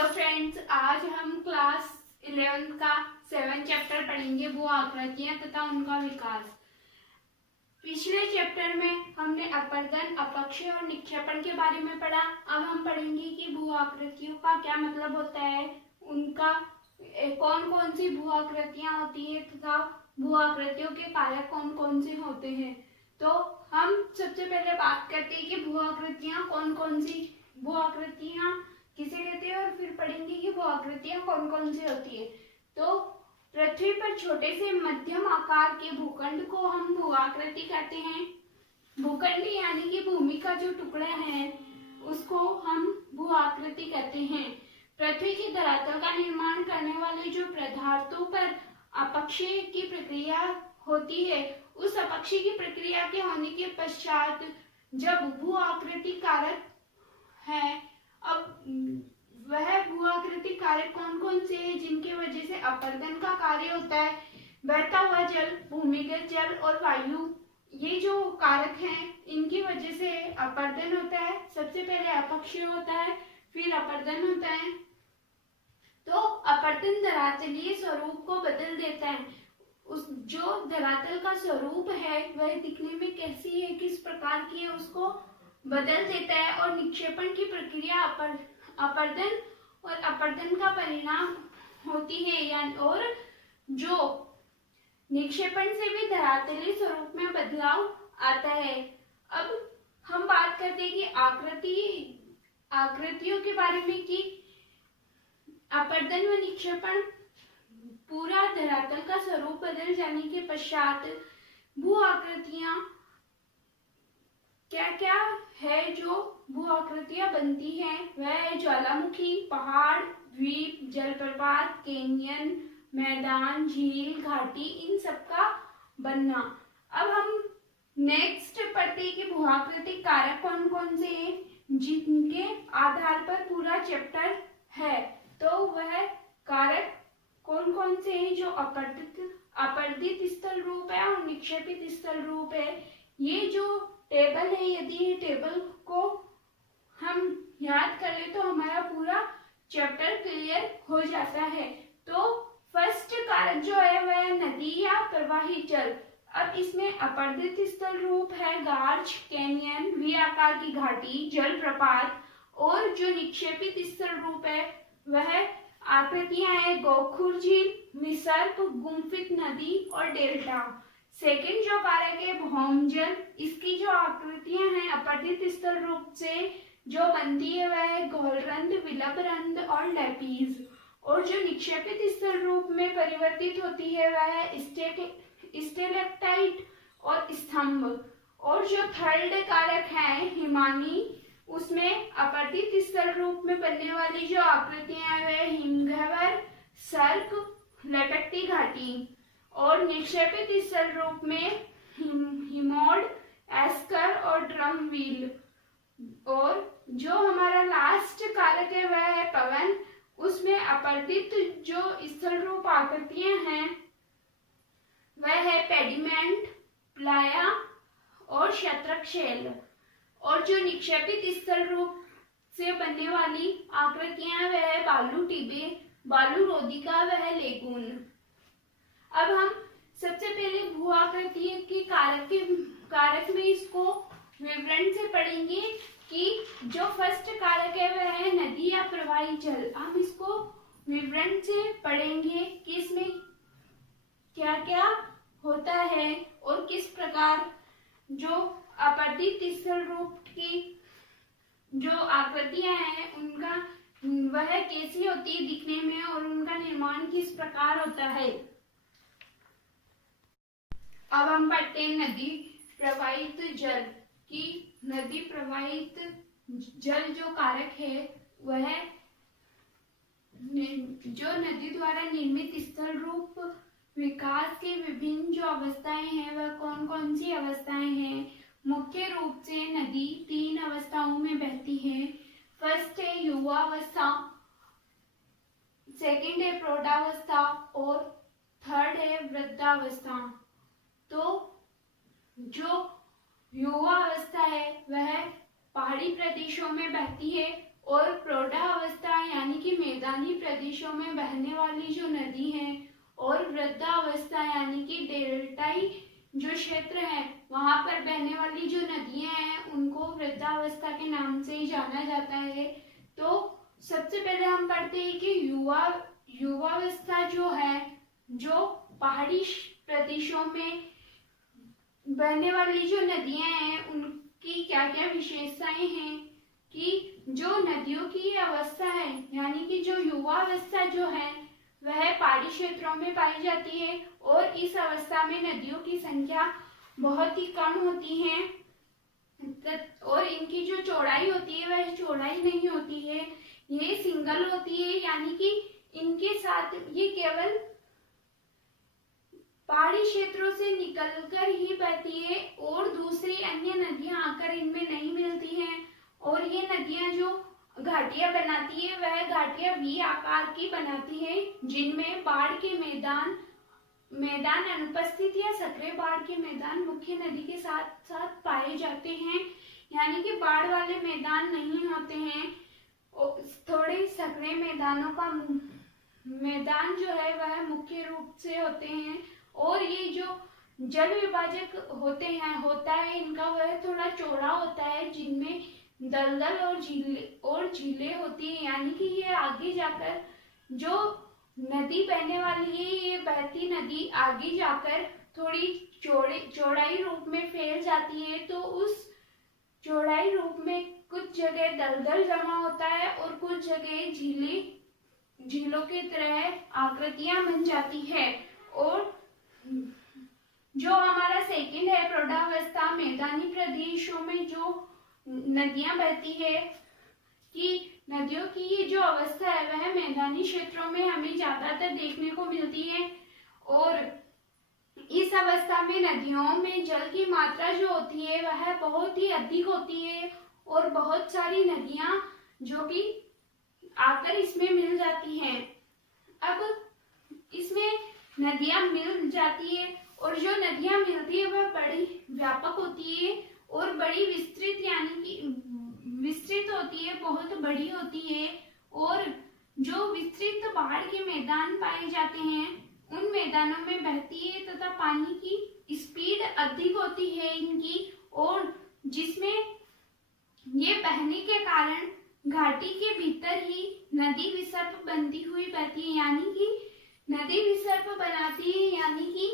Hello friends, आज हम class 11 का 7 चैप्टर पढ़ेंगे, भू आकृतियां तथा उनका विकास। पिछले चैप्टर में हमने अपरदन, अपक्षय और निक्षेपण के बारे में पढ़ा। अब हम पढ़ेंगे कि भू आकृतियों का क्या मतलब होता है, उनका कौन कौन सी भू आकृतियां होती है तथा भू आकृतियों के कारक कौन कौन से होते हैं। तो हम सबसे पहले बात करते हैं कि भू आकृतियां कौन कौन सी भू आकृतियां किसे कहते हैं और फिर पढ़ेंगे कि वो आकृतियां कौन कौन सी होती है। तो पृथ्वी पर छोटे से मध्यम आकार के भूखंड को हम भू आकृति कहते हैं। भूखंड यानी कि भूमि का जो टुकड़ा है उसको हम भू आकृति कहते हैं। पृथ्वी की धरातल का निर्माण करने वाले जो पदार्थों पर अपक्षय की प्रक्रिया होती है, उस अपक्षय की प्रक्रिया के होने के पश्चात जब भू आकृति कारक है, अब वह भू आकृति कारक कौन कौन से हैं जिनकी वजह से अपरदन का कार्य होता है। बहता हुआ जल, भूमिगत जल और वायु, ये जो कारक हैं इनकी वजह से अपरदन होता है। सबसे पहले अपक्षय होता है, फिर अपरदन होता है। तो अपरदन धरातलीय स्वरूप को बदल देता है। उस जो धरातल का स्वरूप है वह दिखने में कैसी है, किस प्रकार की है, उसको बदल देता है। और निक्षेपण की प्रक्रिया अपरदन और अपरदन का परिणाम होती है, यानी और जो निक्षेपण से भी धरातलीय स्वरूप में बदलाव आता है। अब हम बात करते हैं कि आकृतियों के बारे में कि अपरदन व निक्षेपण पूरा धरातल का स्वरूप बदल जाने के पश्चात भू आकृतियां क्या क्या है जो भू आकृतियां बनती हैं। वह है ज्वालामुखी, पहाड़, द्वीप, जलप्रपात, कैनियन, मैदान, झील, घाटी, इन सब का बनना। अब हम नेक्स्ट पढ़ते हैं कि भू आकृतिक कारक कौन कौन से हैं जिनके आधार पर पूरा चैप्टर है। तो वह कारक कौन कौन से हैं जो अपरदित स्थल रूप है और निक्षेपित स्थल रूप है। ये जो टेबल है, यदि ये टेबल को हम याद कर ले तो हमारा पूरा चैप्टर क्लियर हो जाता है। तो फर्स्ट कारक जो है वह नदी या प्रवाहित जल। अब इसमें अपरदित स्थल रूप है गार्ज, कैनियन, वी आकार की घाटी, जलप्रपात। और जो निक्षेपित स्थल रूप है वह आकृतियां हैं गोखुर झील, विसर्प, गुम्फित नदी और डेल्टा। सेकंड जो कारक है भौमजल। इसकी जो आकृतियां हैं अपरदित स्थल रूप से जो बनती है वह है गोलरंध, विलंबरंध और लैपीज। और जो निक्षेपित स्थल रूप में परिवर्तित होती है वह है स्टेलेक्टाइट और स्तंभ। और जो थर्ड कारक है हिमानी, उसमें अपरदित स्थल रूप में बनने वाली जो आकृतियां हैं वह हिमगह्वर, सर्क, लटकती घाटी। और निक्षेपित स्थल रूप में हिमोड, एस्कर और ड्रम व्हील। और जो हमारा लास्ट कारक है वह है पवन। उसमें अपरदित जो स्थल रूप आकृतियां हैं वह है पेडिमेंट, प्लाया और शत्रक्षेल। और जो निक्षेपित स्थल रूप से बनने वाली आकृतियां वह है बालू टिबे, बालू रोदिका, वह लेगून। अब हम सबसे पहले भू आकृति के कारक में इसको विवरण से पढ़ेंगे कि जो फर्स्ट कारक है वह है नदी या प्रवाहित जल। हम इसको विवरण से पढ़ेंगे कि इसमें क्या क्या होता है और किस प्रकार जो अपरदित स्थल रूप की जो आकृतियां हैं उनका वह कैसी होती है दिखने में और उनका निर्माण किस प्रकार होता है। अब हम पढ़ते हैं नदी प्रवाहित जल की। नदी प्रवाहित जल जो कारक है वह जो नदी द्वारा निर्मित स्थल रूप विकास के विभिन्न जो अवस्थाएं हैं वह कौन कौन सी अवस्थाएं हैं। मुख्य रूप से नदी 3 अवस्थाओं में बहती है। फर्स्ट है युवावस्था, सेकंड है प्रौढ़ावस्था और थर्ड है वृद्धावस्था। तो जो युवा अवस्था है वह पहाड़ी प्रदेशों में बहती है और प्रौढ़ावस्था यानी कि प्रदेशों में बहने वाली जो नदी है और वृद्धावस्था यानी कि डेल्टाई जो क्षेत्र है वहां पर बहने वाली जो नदियां हैं उनको वृद्धावस्था के नाम से ही जाना जाता है। तो सबसे पहले हम पढ़ते हैं कि युवावस्था जो है, जो पहाड़ी प्रदेशों में बहने वाली जो नदियां हैं उनकी क्या क्या विशेषताएं हैं। कि जो नदियों की अवस्था है यानी कि जो युवावस्था जो है वह पहाड़ी क्षेत्रों में पाई जाती है और इस अवस्था में नदियों की संख्या बहुत ही कम होती है और इनकी जो चौड़ाई होती है वह चौड़ाई नहीं होती है, ये सिंगल होती है यानी कि इनके साथ ये केवल पहाड़ी क्षेत्रों से निकलकर ही बहती है और दूसरी अन्य नदियां आकर इनमें नहीं मिलती हैं। और ये नदियां जो घाटियां बनाती है वह घाटियां वी आकार की बनाती है जिनमें बाढ़ के मैदान अनुपस्थित या सक्रिय बाढ़ के मैदान मुख्य नदी के साथ साथ पाए जाते हैं, यानी कि बाढ़ वाले मैदान नहीं होते हैं। थोड़े सक्रिय मैदानों का मैदान जो है वह मुख्य रूप से होते हैं और ये जो जल विभाजक होता है इनका वह थोड़ा चौड़ा होता है जिनमें दलदल और झीलें होती है, यानी कि ये आगे जाकर जो नदी बहने वाली है ये बहती नदी आगे जाकर थोड़ी चौड़ाई रूप में फैल जाती है। तो उस चौड़ाई रूप में कुछ जगह दलदल जमा होता है और कुछ जगह झीलों की तरह आकृतियां बन जाती है। और जो हमारा सेकंड है प्रौढ़ावस्था, मैदानी प्रदेशों में जो नदियां बहती है कि नदियों की ये जो अवस्था है वह मैदानी क्षेत्रों में हमें ज्यादातर देखने को मिलती है और इस अवस्था में नदियों में जल की मात्रा जो होती है वह बहुत ही अधिक होती है और बहुत सारी नदियां जो कि आकर इसमें मिल जाती हैं। अब इसमें नदियां मिल जाती है और जो नदियां मिलती है वह बड़ी व्यापक होती है और बड़ी विस्तृत यानी कि विस्तृत होती है, बहुत बड़ी होती है। और जो विस्तृत पहाड़ के मैदान पाए जाते हैं उन मैदानों में बहती है तथा पानी की स्पीड अधिक होती है इनकी और जिसमें ये बहने के कारण घाटी के भीतर ही नदी विसर्प बनती हुई बहती है, यानी कि नदी विसर्प बनाती है यानी कि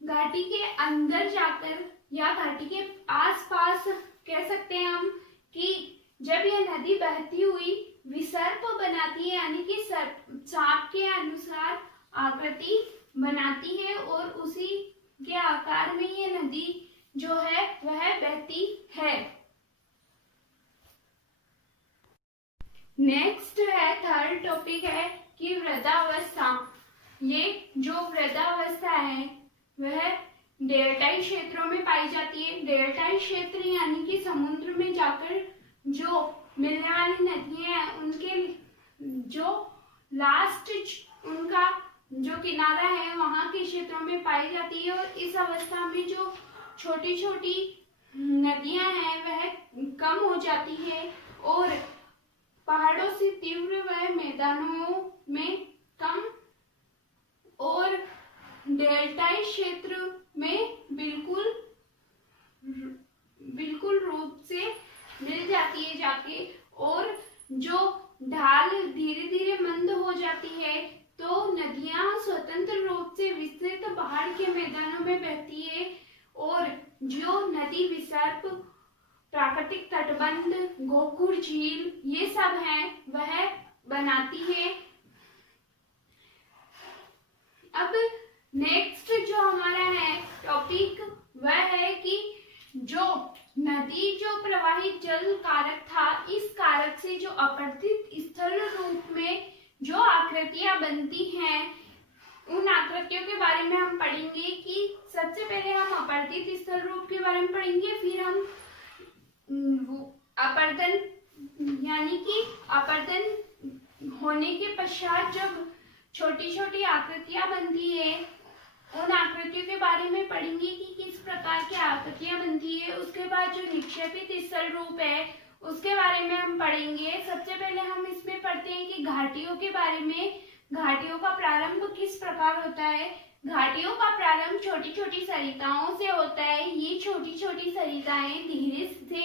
घाटी के अंदर जाकर या घाटी के आसपास कह सकते हैं हम कि जब यह नदी बहती हुई विसर्प बनाती है यानी कि सांप के अनुसार आकृति बनाती है और उसी के आकार में ये नदी जो है वह बहती है। नेक्स्ट है थर्ड टॉपिक है कि वृद्धावस्था। ये जो वृद्धावस्था है वह डेल्टाई क्षेत्रों में पाई जाती है। डेल्टाई क्षेत्र यानी कि समुद्र में जाकर जो मिलने वाली नदियां हैं उनके जो लास्ट उनका जो किनारा है वहां के क्षेत्रों में पाई जाती है और इस अवस्था में जो छोटी छोटी नदियां हैं वह कम हो जाती है और पहाड़ों से तीव्र वह मैदानों में कम और डेल्टाई क्षेत्र में बिल्कुल रूप से मिल जाती है जाके और जो ढाल धीरे धीरे मंद हो जाती है तो नदियां स्वतंत्र रूप से विस्तृत पहाड़ के मैदानों में बहती है और जो नदी विसर्प, प्राकृतिक तटबंध, गोकुर झील ये सब हैं वह बनाती है। अब नेक्स्ट जो हमारा है टॉपिक वह है कि जो नदी जो प्रवाहित जल कारक था इस कारक से जो अपवर्तित स्थल रूप में जो आकृतियां बनती हैं उन आकृतियों के बारे में हम पढ़ेंगे। कि सबसे पहले हम अपवर्तित स्थल रूप के बारे में पढ़ेंगे, फिर हम अपरदन यानी कि अपरदन होने के पश्चात जब छोटी छोटी आकृतियां बनती है उन आकृतियों के बारे में पढ़ेंगे कि किस प्रकार की आकृतियां बनती है। उसके बाद जो निक्षेपित स्थल रूप है उसके बारे में हम पढ़ेंगे। सबसे पहले हम इसमें पढ़ते हैं कि घाटियों के बारे में। घाटियों का प्रारंभ किस प्रकार होता है। घाटियों का प्रारंभ छोटी छोटी सरिताओं से होता है। ये छोटी छोटी सरिताएं धीरे से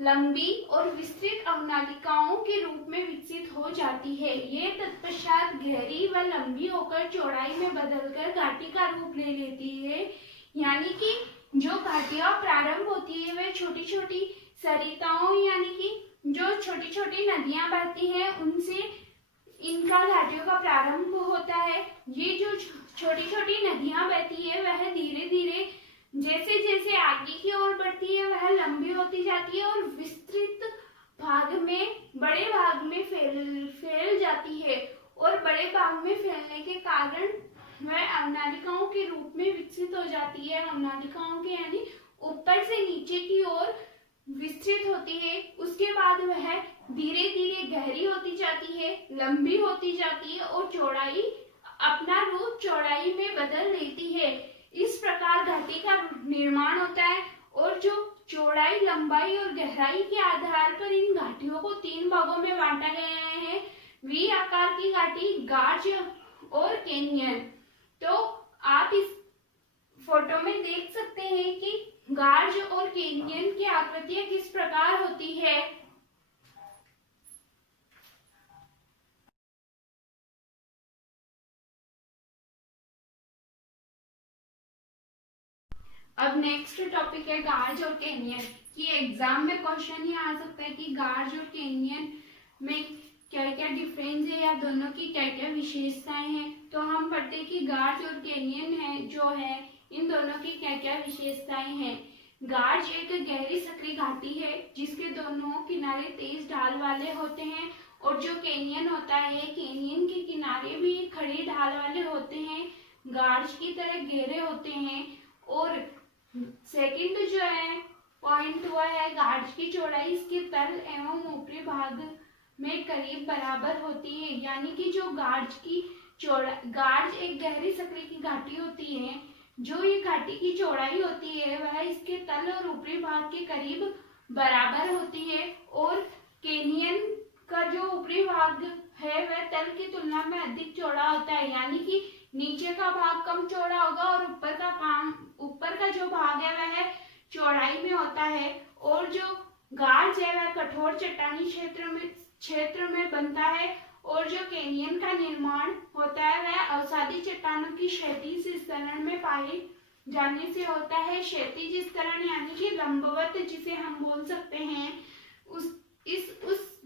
लंबी और विस्तृत अवनालिकाओं के रूप में विकसित हो जाती है। ये तत्पश्चात गहरी व लंबी होकर चौड़ाई में बदलकर घाटी का रूप ले लेती है। यानी कि जो घाटियां प्रारंभ होती है वह छोटी छोटी सरिताओं यानी कि जो छोटी छोटी नदियां बहती हैं उनसे इनका घाटियों का प्रारंभ होता है। ये जो छोटी छोटी नदियां बहती है वह धीरे धीरे जैसे जैसे आगे की ओर बढ़ती है वह लंबी होती जाती है और विस्तृत भाग में बड़े भाग में फैल जाती है और बड़े भाग में फैलने के कारण वह अवनालिकाओं के रूप में विकसित हो जाती है। अवनालिकाओं के यानी ऊपर से नीचे की ओर विस्तृत होती है। उसके बाद वह धीरे धीरे गहरी होती जाती है, लंबी होती जाती है और चौड़ाई अपना रूप चौड़ाई में बदल लेती है। इस प्रकार घाटी का निर्माण होता है और जो चौड़ाई, लंबाई और गहराई के आधार पर इन घाटियों को 3 भागों में बांटा गया है। वी आकार की घाटी, गार्ज और कैनियन। तो आप इस फोटो में देख सकते हैं कि गार्ज और कैनियन की आकृतियां किस प्रकार होती है। अब नेक्स्ट टॉपिक है गार्ज और कैनियन। कि एग्जाम में क्वेश्चन ये आ सकता है कि गार्ज और कैनियन में क्या क्या डिफरेंस है या दोनों की क्या क्या विशेषताएं हैं। तो हम पढ़ते हैं कि गार्ज और कैनियन है जो है इन दोनों की क्या क्या विशेषताएं हैं। गार्ज एक गहरी सकरी घाटी है जिसके दोनों किनारे तेज ढाल वाले होते हैं और जो कैनियन होता है कैनियन के किनारे भी खड़ी ढाल वाले होते हैं, गार्ज की तरह गहरे होते हैं। और सेकंड जो है पॉइंट वो है गार्ज की चौड़ाई इसके तल एवं ऊपरी भाग में करीब बराबर होती है। यानी कि जो गार्ज की गार्ज एक गहरी सकरी की घाटी होती है, जो ये घाटी की चौड़ाई होती है वह इसके तल और ऊपरी भाग के करीब बराबर होती है। और कैनियन का जो ऊपरी भाग है वह तल की तुलना में अधिक चौड़ा होता है। यानी कि नीचे का भाग कम चौड़ा होगा और ऊपर का जो भाग है वह चौड़ाई में होता है। और जो गार्ज है वह कठोर चट्टानी क्षेत्र में बनता है और जो कैनियन का निर्माण होता है वह अवसादी चट्टानों की क्षैतिज स्तरण में पाए जाने से होता है। क्षैतिज स्तरण यानी कि लंबवत जिसे हम बोल सकते हैं, उस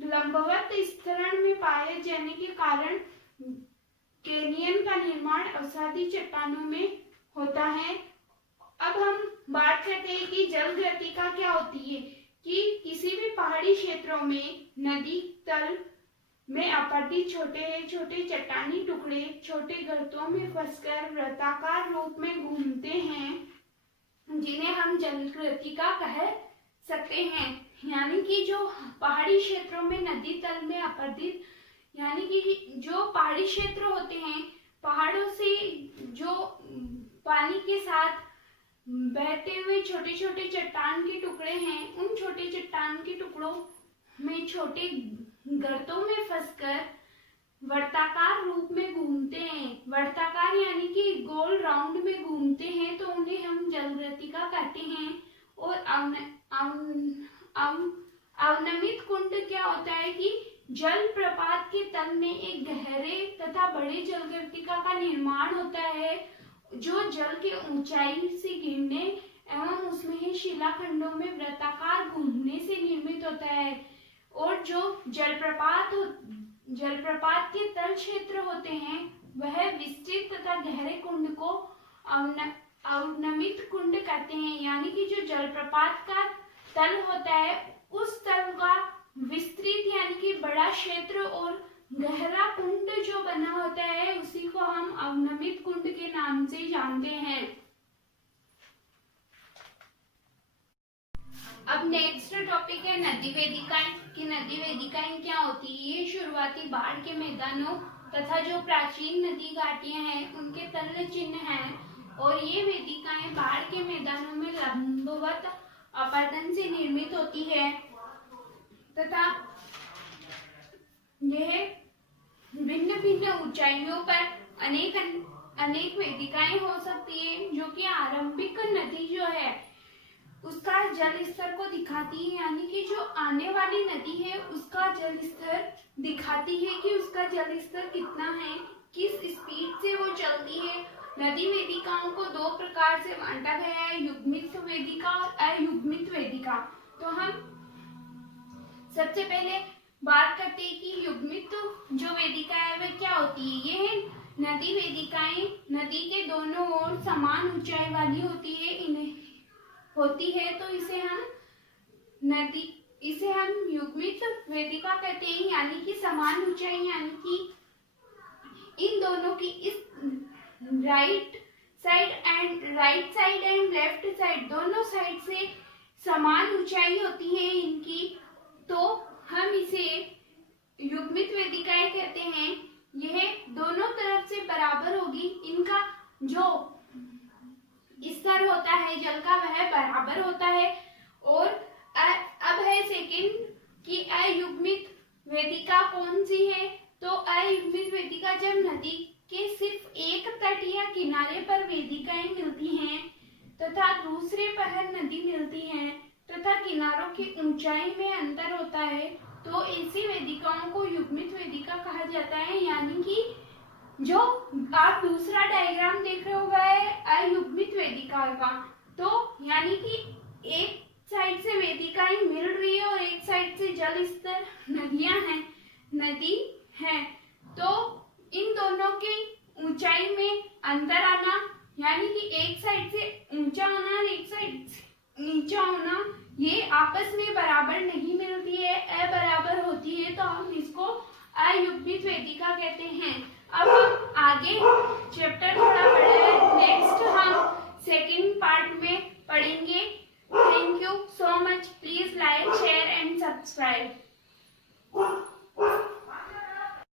लंबवत स्तरण में पाए जाने के कारण कैनियन का निर्माण अवसादी चट्टानों में होता है। अब हम बात करते हैं कि जल गतिका क्या होती है। कि किसी भी पहाड़ी क्षेत्रों में नदी तल में अपरदित छोटे छोटे चट्टानी टुकड़े छोटे गर्तों में फंसकर वृत्ताकार रूप में घूमते हैं, जिन्हें हम जल गतिका कह सकते हैं। यानी कि जो पहाड़ी क्षेत्रों में नदी तल में अपरदित यानी कि जो पहाड़ी क्षेत्र होते हैं, पहाड़ों से जो पानी के साथ बहते हुए छोटे छोटे चट्टान के टुकड़े हैं, उन छोटे चट्टान के टुकड़ों में छोटे गर्तों में फंसकर वर्ताकार रूप में घूमते हैं। वर्ताकार यानी कि गोल राउंड में घूमते हैं, तो उन्हें हम जलगतिका कहते हैं। और अवनमित कुंड क्या होता है कि जल प्रपात के तल में एक गहरे तथा बड़े जलगतिका का निर्माण होता है, जो जल के ऊंचाई से गिरने एवं उसमें शिलाखंडों में वृत्ताकार घूमने से निर्मित होता है। और जो जलप्रपात के तल क्षेत्र होते हैं वह विस्तृत तथा गहरे कुंड को अवनमित कुंड कहते हैं। यानी कि जो जलप्रपात का तल होता है उस तल का विस्तृत यानी कि बड़ा क्षेत्र और गहरा कुंड जो बना होता है उसी को हम अवनमित कुंड के नाम से जानते हैं। अब नेक्स्ट टॉपिक है नदी वेदिकाएं। कि नदी वेदिकाएं क्या होती है। ये शुरुआती बाढ़ के मैदानों तथा जो प्राचीन नदी घाटियां हैं उनके तल चिन्ह हैं। और ये वेदिकाएं बाढ़ के मैदानों में लंबवत अपरदन से निर्मित होती है। तथा यह भिन्न भिन्न ऊंचाइयों पर अनेक वेदिकाएं हो सकती है, जो कि आरंभिक नदी जो है उसका जल स्तर को दिखाती है, यानी कि जो आने वाली नदी है उसका जल स्तर दिखाती है कि उसका जल स्तर कितना है, किस स्पीड से वो चलती है। नदी वेदिकाओं को दो प्रकार से बांटा गया है, युग्मित वेदिका और अयुग्मित वेदिका। तो हम सबसे पहले बात करते हैं कि युग्मित जो वेदिका है वह क्या होती है। यह नदी वेदिकाएं नदी के दोनों ओर समान ऊंचाई वाली होती है, तो इसे हम युग्मित वेदिका कहते हैं, यानी कि समान ऊंचाई, यानी कि इन दोनों की इस right side and left side दोनों साइड से समान ऊंचाई होती है इनकी, तो हम इसे युग्मित वेदिकाएं कहते हैं। यह दोनों तरफ से बराबर होगी, इनका जो स्तर होता है जल का वह बराबर होता है। और अब है सेकंड कि अयुग्मित वेदिका कौन सी है। तो अयुग्मित वेदिका जब नदी के सिर्फ एक तट या किनारे पर वेदिकाएं मिलती हैं तथा दूसरे पर नदी मिलती है तथा किनारों की ऊंचाई में अंतर होता है, तो ऐसी वेदिकाओं को युग्मित वेदिका कहा जाता है। यानी कि जो आप दूसरा डायग्राम देख रहे हो वह है अयुग्मित वेदिका का। तो यानी कि एक साइड से वेदिकाएं मिल रही है और एक साइड से जल स्तर नदी है, तो इन दोनों की ऊंचाई में अंतर आना, यानी कि एक साइड से ऊंचा होना और एक साइड से नीचा होना, ये आपस में बराबर नहीं मिलती है, अबराबर होती है, तो हम इसको अयुग्मित वेदिका कहते हैं। अब हम आगे चैप्टर थोड़ा बड़ा है, नेक्स्ट हम सेकंड पार्ट में पढ़ेंगे। Thank you so much, please like share and subscribe.